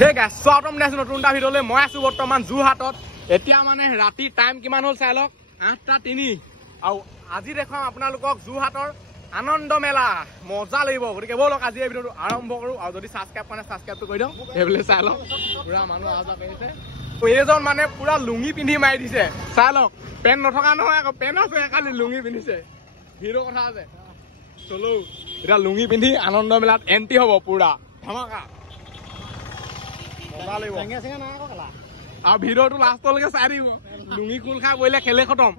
হে গাইছ স্বাগতম নেক্সট নতুন এটা ভিডিঅ'লৈ মই আছো বৰ্তমান যোৰহাটত এতিয়া মানে ৰাতি টাইম কিমান হ'ল চাই লওক 8:03 আৰু আজি দেখাম আপোনালোকক যোৰহাটৰ আনন্দ মেলা মজা লাগিব গতিকে বলক আজি এই ভিডিঅ'টো আৰম্ভ কৰোঁ আৰু যদি সাবস্ক্ৰাইব কৰা নাই সাবস্ক্ৰাইবটো কৰি দিওঁ এইবলে চাই লওক পুৰা মানুহ আজা কৰিছে এইজন মানে পুৰা লুঙি পিন্ধি মাৰি দিছে চাই লওক পেন নথকা নহয় আকৌ পেন আছে খালি লুঙি পিন্ধিছে হিৰো কথা আছে চলো এটা লুঙি পিন্ধি আনন্দ মেলাত এন্ট্ৰি হ'ব পুৰা ধমাকা আৰু ভিডিঅ'টো লাষ্টলৈকে চাই দিব লুঙি খোল খাই বহিলে খেলে খতম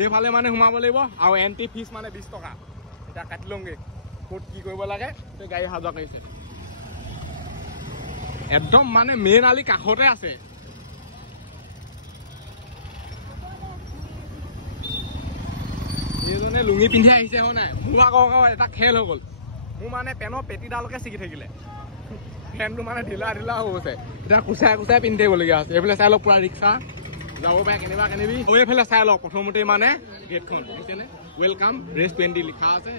এইফালে মানে সোমাব লাগিব আৰু এন্ট্ৰি ফিজ মানে 20 টকা এতিয়া কাটি লওঁগে ক'ত কি কৰিব লাগে গাড়ী হাজা কৰিছে একদম মানে মেইন আলি কাষতে আছে এইজনে লুঙি পিন্ধি আহিছে হয় নাই মোৰ আকৌ এটা খেল হৈ গ'ল মোৰ মানে পেনৰ পেটিডালকে ছিগি থাকিলে ফেনটো মানে ঢিলা ঢিলা হৈ গৈছে এতিয়া কুচাই কুচাই পিন্ধি থাকিবলগীয়া আছে এইফালে চাই লওক পুৰা ৰিক্সা যাব পাৰে কেনিবা কেনিবি এইফালে চাই লওক প্ৰথমতে মানে গেটখন দেখিছেনে ৱেলকাম ৰেষ্ট 20 লিখা আছে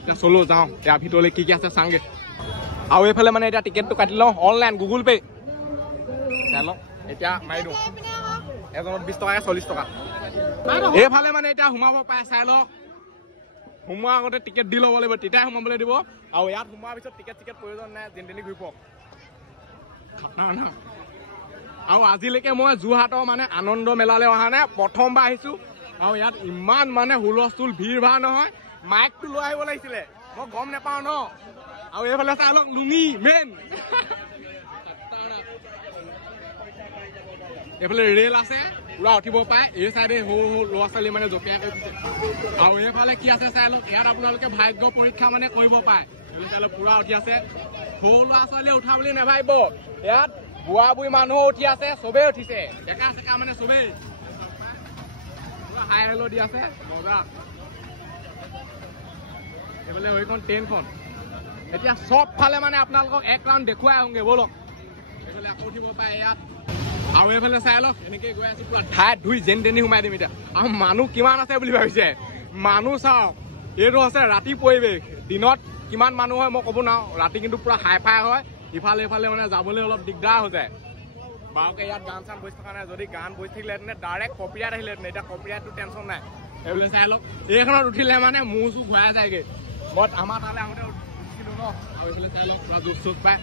এতিয়া চলো যাওঁ ইয়াৰ ভিতৰলৈ কি কি আছে চাওঁগে আৰু এইফালে মানে এতিয়া টিকেটটো কাটি লওঁ অনলাইন গুগল পে' চাই লওক এতিয়া মাৰি দিওঁ এজনত 20 টকাকে 40 টকা এইফালে মানে এতিয়া সোমাব পাৰে চাই লওক সোমোৱাৰ আগতে টিকেট দি ল'ব লাগিব তেতিয়াই সোমাবলৈ দিব আৰু ইয়াত সোমোৱাৰ পিছত টিকেট প্ৰয়োজন নাই যেন তেনি ঘূৰি পক আৰু আজিলৈকে মই যোৰহাটৰ মানে আনন্দ মেলালৈ অহা নাই প্ৰথমবাৰ আহিছো আৰু ইয়াত ইমান মানে হুলস্থুল ভিৰ ভাৰ নহয় মাইকটো লৈ আহিব লাগিছিলে মই গম নাপাওঁ ন আৰু এইফালে চাই লওক লুঙি মেইন এইফালে ৰেল আছে পুৰা উঠিব পাৰে এই চাইডে সৰু সৰু ল'ৰা ছোৱালী মানে জপিয়াই কৰি দিছে আৰু এইফালে কি আছে চাই লওক ইয়াত আপোনালোকে ভাগ্য পৰীক্ষা মানে কৰিব পাৰে চাই লওক পুৰা উঠি আছে সৰু ল'ৰা ছোৱালীয়ে উঠা বুলি নাভাবিব ইয়াত বুঢ়া বুঢ়ী মানুহো উঠি আছে চবেই উঠিছে ডেকা চেকা মানে চবেই পুৰা হাই হেলো দি আছে মজা এইফালে সেইখন ট্ৰেইনখন এতিয়া চব ফালে মানে আপোনালোকক এক ৰাউণ্ড দেখুৱাই আহোঁগে বলক এইফালে আকৌ উঠিব পাৰে ইয়াত আৰু এইফালে চাই লওক এনেকে গৈ আছো পুৰা ঠাইত ধুই যেন তেনি সোমাই দিম এতিয়া আৰু মানুহ কিমান আছে বুলি ভাবিছে মানুহ চাওক এইটো আছে ৰাতি পৰিৱেশ দিনত কিমান মানুহ হয় মই ক'ব নোৱাৰো ৰাতি কিন্তু পুৰা হাই ফাই হয় ইফালে ইফালে মানে যাবলৈ অলপ দিগদাৰ হৈ যায় বাৰুকে ইয়াত গান চান বজি থকা নাই যদি গান বজি থাকিলেহেঁতেন ডাইৰেক্ট কপিৰাইট আহিলেহেঁতেন এতিয়া কপিৰাইটটো টেনশ্যন নাই এইফালে চাই লওক এইখনত উঠিলে মানে মূৰ চুৰ ঘূৰাই যায়গৈ মই আমাৰ তালৈ আহোঁতে উঠিছিলোঁ ন আৰু এইফালে চাই লওক পুৰা জোচ চোচ পায়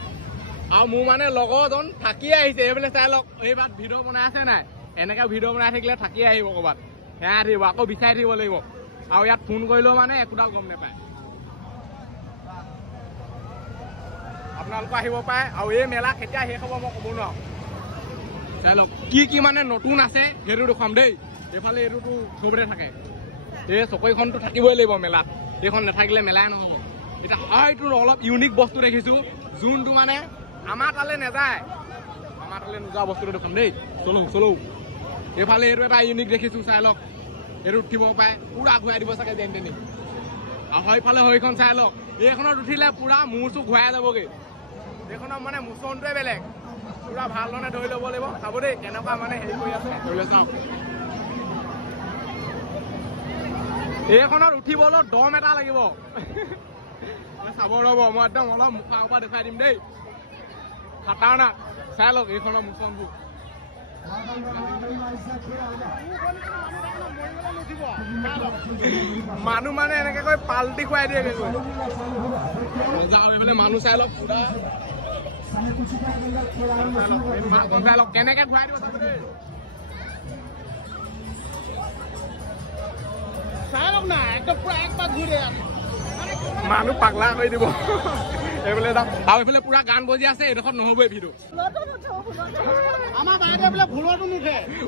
আৰু মোৰ মানে লগৰজন থাকি আহিছে এইফালে চাই লওক এইবাৰ ভিডিঅ' বনাই আছে নাই এনেকৈ ভিডিঅ' বনাই থাকিলে থাকি আহিব ক'ৰবাত সেয়া থাকিব আকৌ বিচাৰি থাকিব লাগিব আৰু ইয়াত ফোন কৰিলেও মানে একোডাল গম নাপায় আপোনালোকে আহিব পাৰে আৰু এই মেলা কেতিয়া শেষ হ'ব মই ক'ব নোৱাৰো চাই লওক কি কি মানে নতুন আছে সেইটো দেখুৱাম দেই এইফালে এইটোতো চবতে থাকে এই চকৰিখনটো থাকিবই লাগিব মেলাত এইখন নাথাকিলে মেলাই নহ'ব এতিয়া হয়তো অলপ ইউনিক বস্তু দেখিছোঁ যোনটো মানে আমাৰ তালৈ নাযায় আমাৰ তালৈ নোযোৱা বস্তুটো দেখুৱাম দেই চলো চলো এইফালে এইটো এটা ইউনিক দেখিছোঁ চাই লওক এইটো উঠিব পাৰে পুৰা ঘূৰাই দিব চাগে যেন তেনি আৰু সেইফালে সেইখন চাই লওক এইখনত উঠিলে পুৰা মূৰ চুৰ ঘূৰাই যাবগৈ এইখনৰ মানে মোচনটোৱে বেলেগ পুৰা ভাল ধৰণে ধৰি ল'ব লাগিব চাব দেই কেনেকুৱা মানে হেৰি কৰি আছে ধৰিলে চাওক এইখনত উঠিবলৈ দম এটা লাগিব চাব ৰ'ব মই একদম অলপ মুখৰ পৰা দেখুৱাই দিম দেই খাটাৰনাক চাই লওক এইখনৰ মোচনবোৰ মানুহ মানে এনেকে কৈ পাল্টি খুৱাই দিয়ে এইফালে মানুহ চাই লওক চাই লওক কেনেকে খুৱাই দিব চাই লওক না একদম পুৰা একবাৰ ঘূৰে মানুহ পাগলা কৰি দিব এইফালে যাওক আৰু এইফালে পুৰা গান বজি আছে এইডোখৰত নহবই ভিডিঅ'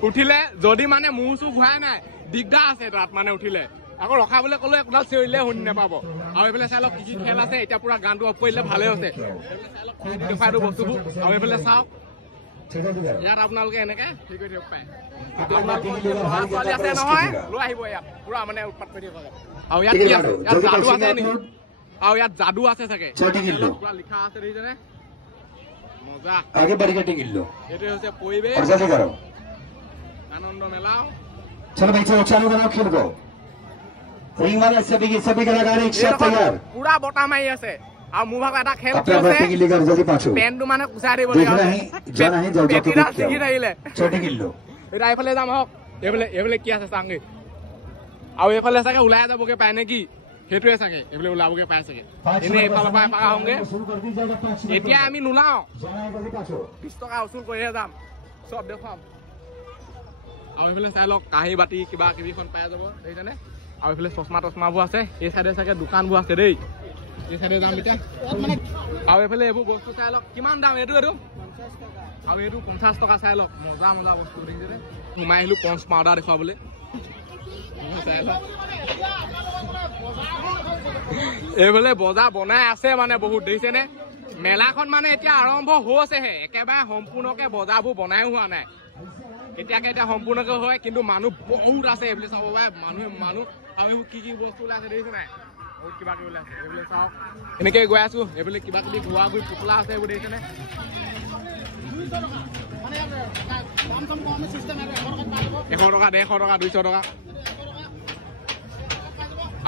উঠিলে যদি মানে মূৰ চুৰ ঘূৰাই নাই দিগদাৰ আছে তাত মানে উঠিলে আকৌ ৰখাবলৈ ক'লে একোডাল চিঞৰিলে শুনি নাপাব আৰু এইফালে চাই লওক কি কি খেল আছে এতিয়া পুৰা গানটো অফ কৰিলে ভালে হৈছে দেখুৱাই দিওঁ বস্তুবোৰ আৰু এইফালে চাওক ইয়াত আপোনালোকে এনেকে ঠিক কৰি থাকিব পাৰে ছোৱালী আছে নহয় লৈ আহিব ইয়াত পুৰা মানে উৎপাত কৰি থাকিব আৰু ইয়াত কি আছে ইয়াত যাদু আছে নেকি আৰু ইয়াত যাদু আছে চাগে পুৰা লিখা আছে দেখিছেনে মজা আগে বাৰিকাটি কিলো এটো হৈছে পৰিবেশ আনন্দ মেলা চলো ভাই চালু করো খেলবো रिंग वाले सभी का लगाने एक शॉट तैयार पूरा बटा माई আছে আৰু মোৰ ভাগৰ এটা খেল কি আছে পেনটো মানে কুচাই দিব লাগে পেটিটা ছিগি থাকিলে এতিয়া এইফালে যাম হওক এইফালে কি আছে চাওঁগে আৰু এইফালে চাগে ওলাই যাবগে পায় নে কি সেইটোৱে চাগে এইফালে ওলাবগে পাই চাগে এনেই এইফালৰ পৰা এপাক আহোঁগে এতিয়া আমি নোলাওঁ 20 টকা উচুল কৰিহে যাম চব দেখুৱাম আৰু এইফালে চাই লওক কাঁহী বাতি কিবা কিবিখন পাই যাব দেখিছেনে আৰু এইফালে চশমা টচমাবোৰ আছে এই চাইডে চাগে দোকানবোৰ আছে দেই এই চাইডে যাম এতিয়া আৰু এইফালে এইবোৰ বস্তু চাই লওক কিমান দাম এইটো আৰু এইটো 50 টকা চাই লওক মজা মজা বস্তু দেখিছেনে সোমাই আহিলো পঞ্চ পাউডাৰ দেখুৱাবলৈ এইফালে বজাৰ বনাই আছে মানে বহুত দেখিছেনে মেলাখন মানে এতিয়া আৰম্ভ হৈছেহে একেবাৰে সম্পূৰ্ণকে বজাৰবোৰ বনাই হোৱা নাই এতিয়া সম্পূৰ্ণকে হয় কিন্তু মানুহ বহুত আছে এইফালে চাব পাৰে মানুহ আৰু এইবোৰ কি বস্তু ওলাইছে দেখিছে নাই বহুত কিবা কিবি ওলাইছে এইফালে চাওক এনেকে গৈ আছো এইফালে কিবা কিবি ঘূৰা ঘূৰি পুতলা আছে এইবোৰ দেখিছেনে 100 টকা 150 টকা 200 টকা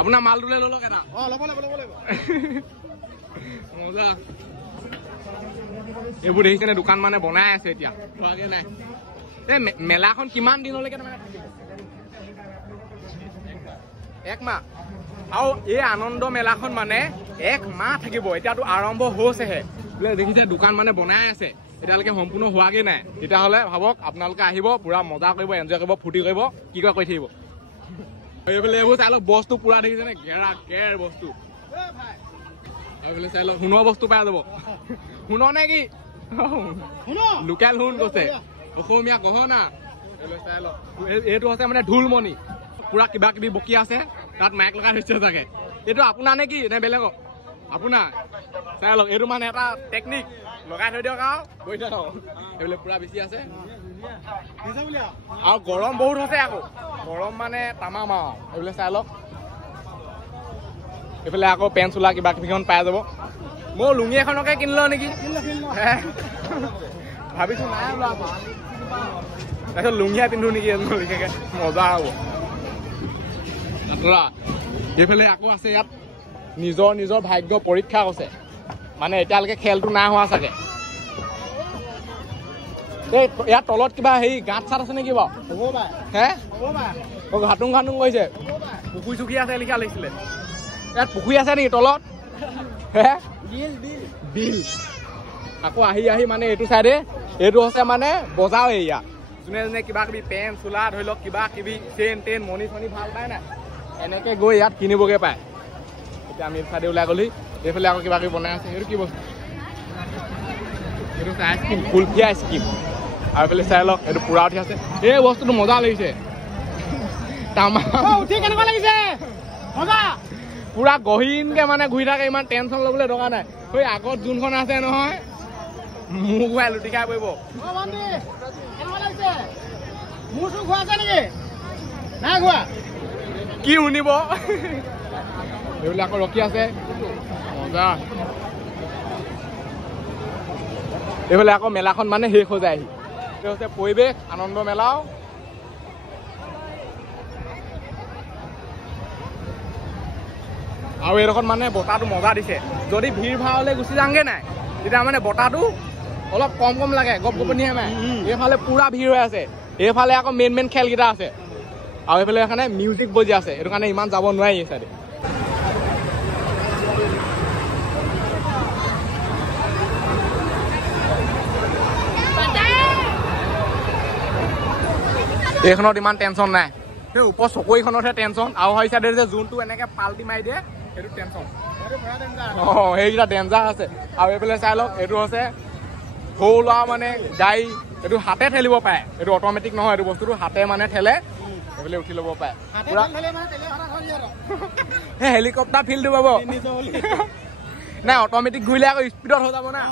আপোনাৰ মালটো লৈ লওক এটা মজা এইবোৰ দেখিছেনে দোকান মানে বনাই আছে এতিয়া হোৱাগে নাই এই মেলাখন কিমান দিনলৈকে তাৰমানে থাকিব 1 মাহ আৰু এই আনন্দ মেলাখন মানে 1 মাহ থাকিব এতিয়াতো আৰম্ভ হৈছেহে বোলে দেখিছে দোকান মানে বনাই আছে এতিয়ালৈকে সম্পূৰ্ণ হোৱাগে নাই তেতিয়াহ'লে ভাবক আপোনালোকে আহিব পুৰা মজা কৰিব এনজয় কৰিব ফূৰ্তি কৰিব কি কৈ থাকিব এইফালে এইবোৰ চাই লওক বস্তু পুৰা দেখিছেনে গেৰ বস্তু এইফালে চাই লওক সোণৰ বস্তু পাই যাব সোণৰ নে কি লোকেল সোণ কৈছে অসমীয়া গহনা চাই লওক এইটো হৈছে মানে ঢোলমণি পুৰা কিবা কিবি বকি আছে তাত মাইক লগাই থৈছে চাগে এইটো আপোনাৰ নে কি নে বেলেগক আপোনাৰ চাই লওক এইটো মানে এটা টেকনিক লগাই থৈ দিয়ক আৰু গৈ থাকক এইফালে পুৰা বেছি আছে আৰু গৰম বহুত হৈছে আকৌ গৰম মানে তামাম আৰু এইফালে চাই লওক এইফালে আকৌ পেণ্ট চোলা কিবা কিবিখন পাই যাব মই লুঙি এখনকে কিনিলো নেকি ভাবিছো নাই ওলোৱা তাৰপিছত লুঙিয়া পিন্ধো নেকি মজা হ'ব এইফালে আকৌ আছে ইয়াত নিজৰ ভাগ্য পৰীক্ষা আছে মানে এতিয়ালৈকে খেলটো নাই হোৱা চাগে ইয়াত তলত কিবা হেৰি গাঁত চাত আছে নেকি বাৰু হে ঘাটুং কৰিছে পুখুৰী চুখুৰী আছে লিখা লাগিছিলে ইয়াত পুখুৰী আছে নেকি তলত হে বিল আকৌ আহি মানে এইটো চাইডে এইটো হৈছে মানে বজাৰ এৰিয়া যোনে কিবা কিবি পেণ্ট চোলা ধৰি লওক কিবা কিবি চেইন মণি চনি ভাল পায় নাই এনেকে গৈ ইয়াত কিনিবগে পায় এতিয়া আমি চাইডে ওলাই গ'লি এইফালে আকৌ কিবা কিবি বনাই আছে সেইটো কি বস্তু এইটো আইচক্ৰীম কুলফি আইচক্ৰীম আৰু এইফালে চাই লওক এইটো পুৰা উঠি আছে এই বস্তুটো মজা লাগিছে কেনেকুৱা লাগিছে মজা পুৰা গহীনকে মানে ঘূৰি থাকে ইমান টেনচন ল'বলৈ দৰকাৰ নাই সেই আগত যোনখন আছে নহয় মোক ঘূৰাই লুটি খাই পৰিব কি শুনিব এইবিলাক আকৌ ৰখি আছে মজা এইফালে আকৌ মেলাখন মানে শেষ হৈ যায় এইটো হৈছে পৰিৱেশ আনন্দ মেলাও আৰু এইডোখৰত মানে বতাহটো মজা দিছে যদি ভিৰ ভাড়লৈ গুচি যাওঁগে নাই তেতিয়া মানে বতাহটো অলপ কম লাগে গপ গপনিহে নাই এইফালে পুৰা ভিৰ হৈ আছে এইফালে আকৌ মেইন খেলকেইটা আছে আৰু এইফালে এখানে মিউজিক বজি আছে এইটো কাৰণে ইমান যাব নোৱাৰি এই চাইডে এইখনত ইমান টেনচন নাই সেই ওপৰ চকৰিখনতহে টেনচন আৰু হয় চাইডে যে যোনটো এনেকে পাল্টি মাৰি দিয়ে সেইটো টেনচন সেইকেইটা ডেঞ্জাৰ আছে আৰু এইফালে চাই লওক এইটো হৈছে সৰু ল'ৰা মানে গাড়ী এইটো হাতে ঠেলিব পাৰে এইটো অট'মেটিক নহয় এইটো বস্তুটো হাতে মানে ঠেলে এইফালে উঠি ল'ব পাৰে সেই হেলিকপ্টাৰ ফিল্ডটো পাব নাই অট'মেটিক ঘূৰিলে আকৌ স্পীডত হৈ যাব না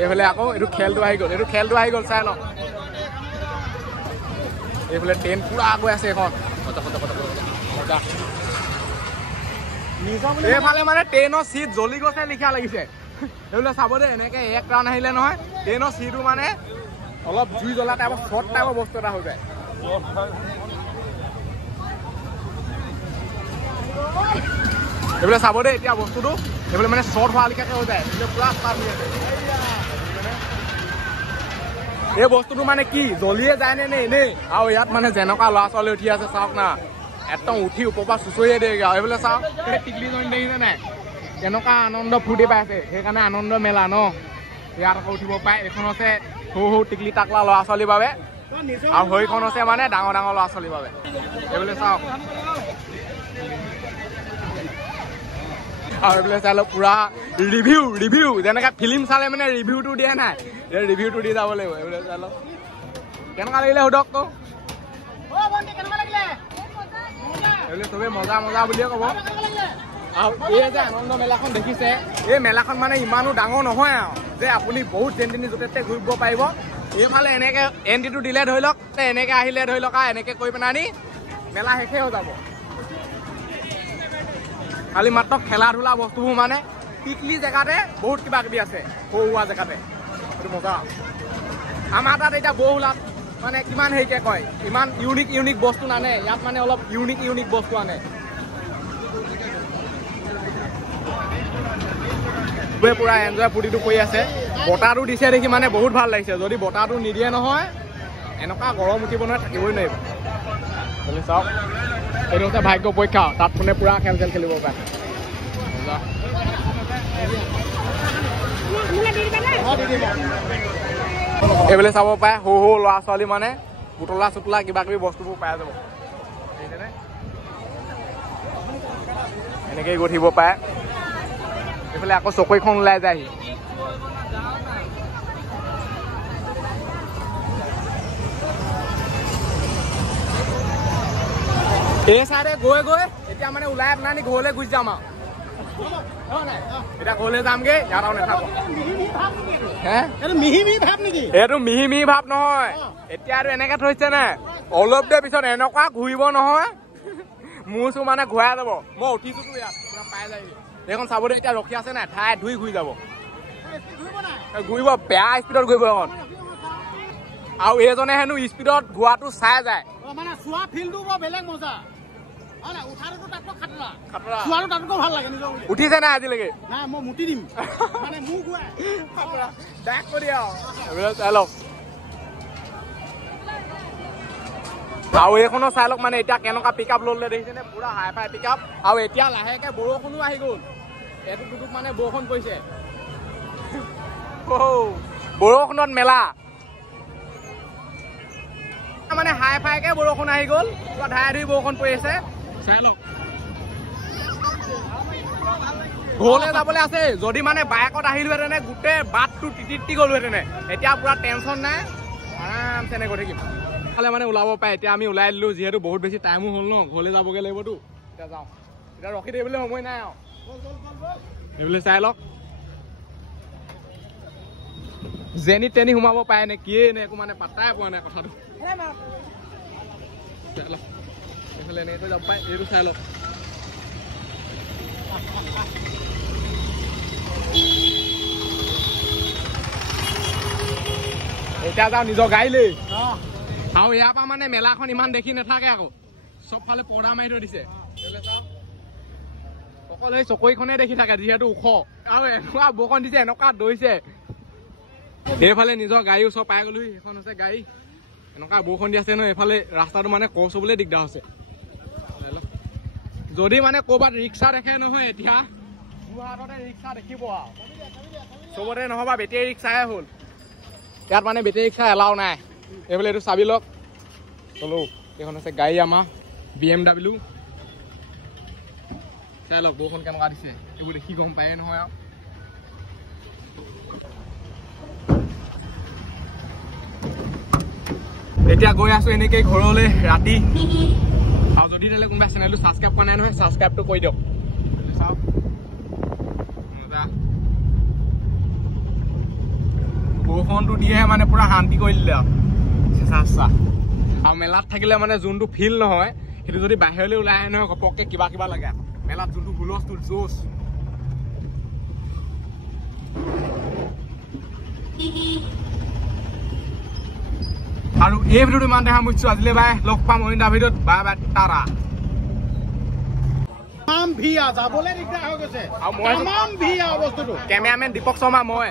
এইফালে আকৌ এইটো খেলটো আহি গ'ল চাই লওক এইফালে ট্ৰেইন পুৰা গৈ আছে এখন এইফালে মানে ট্ৰেইনৰ চিট জ্বলি গৈছে লিখা লাগিছে এইফালে চাব দেই এনেকে 1 ৰাউণ্ড আহিলে নহয় ট্ৰেইনৰ চিটো মানে অলপ জুই জ্বলা টাইপৰ শ্বৰ্ট টাইপৰ বস্তু এটা হৈ যায় এইফালে চাব দেই এতিয়া বস্তুটো এইফালে মানে শ্বৰ্ট হোৱালৈকে হৈ যায় পুৰা ষ্টাৰ্ট হৈ আছে এই বস্তুটো মানে কি জ্বলিয়ে যায় নে এনেই আৰু ইয়াত মানে যেনেকুৱা ল'ৰা ছোৱালী উঠি আছে চাওক না একদম উঠি ওপৰৰ পৰা চুচৰিয়ে দিয়েগৈ আৰু এইফালে চাওক সেই টিকলিজনী দেখিছে নাই কেনেকুৱা আনন্দ ফূৰ্তি পাইছে সেইকাৰণে আনন্দ মেলা ন ইয়াত আকৌ উঠিব পাৰে এইখন হৈছে সৰু সৰু টিকলি টাকলা ল'ৰা ছোৱালীৰ বাবে আৰু সেইখন হৈছে মানে ডাঙৰ ডাঙৰ ল'ৰা ছোৱালীৰ বাবে এইফালে চাওক আৰু এইফালে চাই লওক পুৰা ৰিভিউ যেনেকৈ ফিল্ম চালে মানে ৰিভিউটো দিয়ে নাই ৰিভিউটো দি যাব লাগিব এইফালে চাই লওক কেনেকুৱা লাগিলে সোধক তো এইফালে চবেই মজা মজা বুলিয়ে ক'ব আৰু এই যে আনন্দ মেলাখন দেখিছে এই মেলাখন মানে ইমানো ডাঙৰ নহয় আৰু যে আপুনি বহুত যেন তেনি য'তে ত'তে ঘূৰিব পাৰিব এইফালে এনেকৈ এণ্ট্ৰিটো দিলে ধৰি লওক এনেকৈ আহিলে ধৰি লওক আৰু এনেকৈ কৰি পেলাই আনি মেলা শেষে হৈ যাব খালি মাত্ৰ খেলা ধূলা বস্তুবোৰ মানে টিকলি জেগাতে বহুত কিবা কিবি আছে সৰু সুৰা জেগাতে সেইটো মজা আমাৰ তাত এতিয়া বৰহোলাত মানে কিমান হেৰিকে কয় ইমান ইউনিক বস্তু নানে ইয়াত মানে অলপ ইউনিক বস্তু আনে পুৰা এনজয় ফূৰ্তিটো কৰি আছে বতাহটো দিছে দেখি মানে বহুত ভাল লাগিছে যদি বতাহটো নিদিয়ে নহয় এনেকুৱা গৰম উঠিব নহয় থাকিবই নোৱাৰিব চাওক এইটো হৈছে ভাগ্য পৰীক্ষা তাত কোনে পুৰা খেল খেলিব পাৰে এইফালে চাব পাৰে সৰু সৰু ল'ৰা ছোৱালী মানে পুতলা চুতলা কিবা কিবি বস্তুবোৰ পাই যাব এনেকেই গৈ থাকিব পাৰে এইফালে আকৌ চকৈখন ওলাই যায় এই চাইডে গৈ এতিয়া মানে ওলাই আপোনাৰ ঘৰলৈ গুচি যাম আৰু এতিয়া ঘৰলৈ যামগে ইয়াত আৰু নাথাকো এইটো মিহি ভাৱ নহয় এতিয়া আৰু এনেকে থৈছে নে অলপ দেৰি পিছত এনেকুৱা ঘূৰিব নহয় মোৰ চো মানে ঘূৰাই যাব মই উঠিছোতো ইয়াত পুৰা পাই যায় এইখন চাবলৈ এতিয়া ৰখি আছে নাই ঠাই ধুই ঘূৰি যাব ঘূৰিব বেয়া স্পীডত ঘূৰিব এখন আৰু এইজনে হেনো স্পীডত ঘূৰাটো চাই যায় উঠিছে নাই আজিলৈকে আৰু এইখনো চাই লওক মানে এতিয়া কেনেকুৱা পিক আপ ললে দেখিছে নে পুৰা হাই ফাই পিক আপ আৰু এতিয়া লাহেকে বৰষুণো আহি গ'ল এইটো টুকুক মানে বৰষুণ পৰিছে বৰষুণত মেলা মানে হাই ফাইকে বৰষুণ আহি গ'ল পুৰা ধাই ধুই বৰষুণ পৰি আছে চাই লওক ঘৰলৈ যাবলৈ আছে যদি মানে বাইকত আহিলোহেঁতেনে গোটেই বাটটো তিতি গ'লোহেঁতেনে এতিয়া পুৰা টেনশ্যন নাই আৰামছে গৈ থাকিম খালে মানে ওলাব পাৰে এতিয়া আমি ওলাই দিলো যিহেতু বহুত বেছি টাইমো হ'ল ন ঘৰলৈ যাবগৈ লাগিবতো এতিয়া যাওঁ এতিয়া ৰখি থাকিবলৈ সময় নাই আৰু সেইবিলাক চাই লওক যেনি তেনি সোমাব পাৰে নে কিয়ে নে একো মানে পাত্তাই পোৱা নাই কথাটো এইফালে এনেকৈ যাব পাৰে এইটো চাই লওক এতিয়া যাওঁ নিজৰ গাড়ীলৈ আৰু ইয়াৰ পৰা মানে মেলাখন ইমান দেখি নাথাকে আকৌ চবফালে পৰ্দা মাৰি থৈ দিছে অকল এই চকৰিখনে দেখি থাকে যিহেতু ওখ আৰু এনেকুৱা বৰষুণ দিছে এনেকুৱা দৌৰিছে সেইফালে নিজৰ গাড়ী ওচৰ পাই গ'লো সেইখন হৈছে গাড়ী এনেকুৱা বৰষুণ দি আছে ন এইফালে ৰাস্তাটো মানে ক্ৰছ হ'বলৈ দিগদাৰ হৈছে যদি মানে ক'ৰবাত ৰিক্সা দেখে নহয় এতিয়া যোৰহাটতে ৰিক্সা দেখিব আৰু চবতে নহবা বেটেৰী ৰিক্সাহে হ'ল ইয়াত মানে বেটেৰী ৰিক্সা এলাও নাই এইফালে এইটো চাবি লওক চলো এইখন হৈছে গাড়ী আমাৰ BMW চাই লওক বৰষুণ কেনেকুৱা দিছে এইবোৰ দেখি গম পায়ে নহয় আৰু এতিয়া গৈ আছো এনেকৈ ঘৰলৈ ৰাতি আৰু যদি তেতিয়াহ'লে কোনোবা চেনেলটো ছাবস্ক্ৰাইব কৰা নাই নহয় ছাবস্ক্ৰাইবটো কৰি দিয়ক চাওক বৰষুণটো দিয়েহে মানে পুৰা শান্তি কৰি দিলে আৰু চেঁচা আৰু মেলাত থাকিলে মানে যোনটো ফিল নহয় সেইটো যদি বাহিৰলৈ ওলাই আহে নহয় ঘপককৈ কিবা লাগে আকৌ মেলাত যোনটো হুলস্থুল জোচ আৰু এই ভিডিঅ'টো ইমান দেখা মুচিছো আজিলৈ বাই লগ পাম অন্য ভিডিঅ'ত বাই বাই টাটা তামাম ভিয়া যাবলৈ দিগদাৰ হৈ গৈছে তামাম ভিয়া বস্তুটো কেমেৰামেন দীপক শৰ্মা মই